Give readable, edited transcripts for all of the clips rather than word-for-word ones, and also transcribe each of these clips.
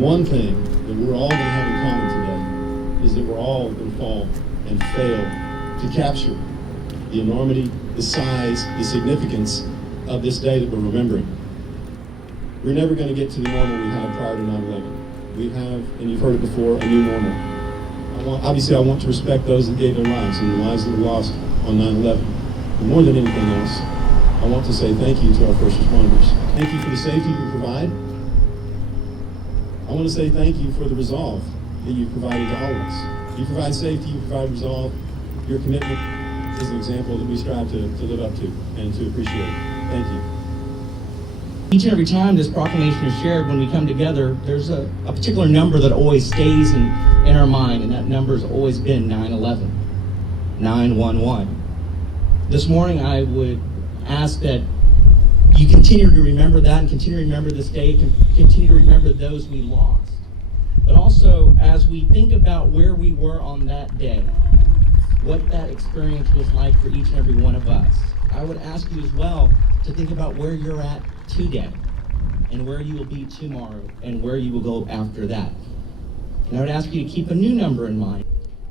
one thing that we're all going to have in common today is that we're all going to fall and fail to capture the enormity, the size, the significance of this day that we're remembering. We're never going to get to the normal we had prior to 9/11. We have, and you've heard it before, a new normal. Obviously, I want to respect those that gave their lives and the lives that were lost on 9/11. But more than anything else, I want to say thank you to our first responders. Thank you for the safety you provide. I want to say thank you for the resolve that you've provided to all of us. You provide safety, you provide resolve. Your commitment is an example that we strive to live up to and to appreciate. Thank you. Each and every time this proclamation is shared, when we come together, there's a particular number that always stays in our mind, and that number has always been 9/11, 911. This morning, I would ask that you continue to remember that and continue to remember this day, continue to remember those we lost. But also, as we think about where we were on that day, what that experience was like for each and every one of us, I would ask you as well to think about where you're at today and where you will be tomorrow and where you will go after that. And I would ask you to keep a new number in mind,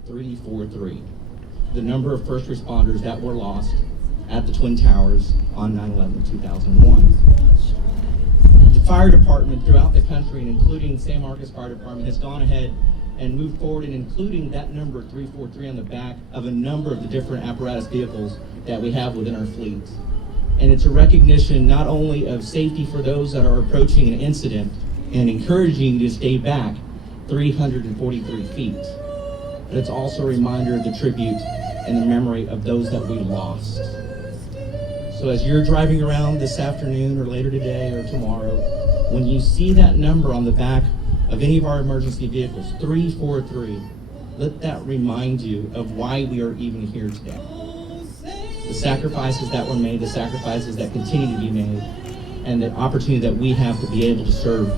343, the number of first responders that were lost at the Twin Towers on 9/11/2001. The fire department throughout the country, and including San Marcos Fire Department, has gone ahead and moved forward in including that number 343 on the back of a number of the different apparatus vehicles that we have within our fleet. And it's a recognition not only of safety for those that are approaching an incident and encouraging you to stay back 343 feet, but it's also a reminder of the tribute and the memory of those that we lost. So as you're driving around this afternoon or later today or tomorrow, when you see that number on the back of any of our emergency vehicles, 343, let that remind you of why we are even here today. The sacrifices that were made, the sacrifices that continue to be made, and the opportunity that we have to be able to serve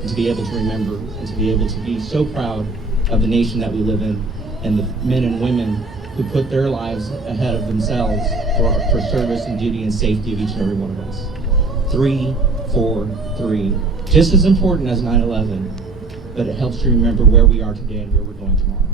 and to be able to remember and to be able to be so proud of the nation that we live in and the men and women who put their lives ahead of themselves for service and duty and safety of each and every one of us. 343, just as important as 9/11, but it helps you remember where we are today and where we're going tomorrow.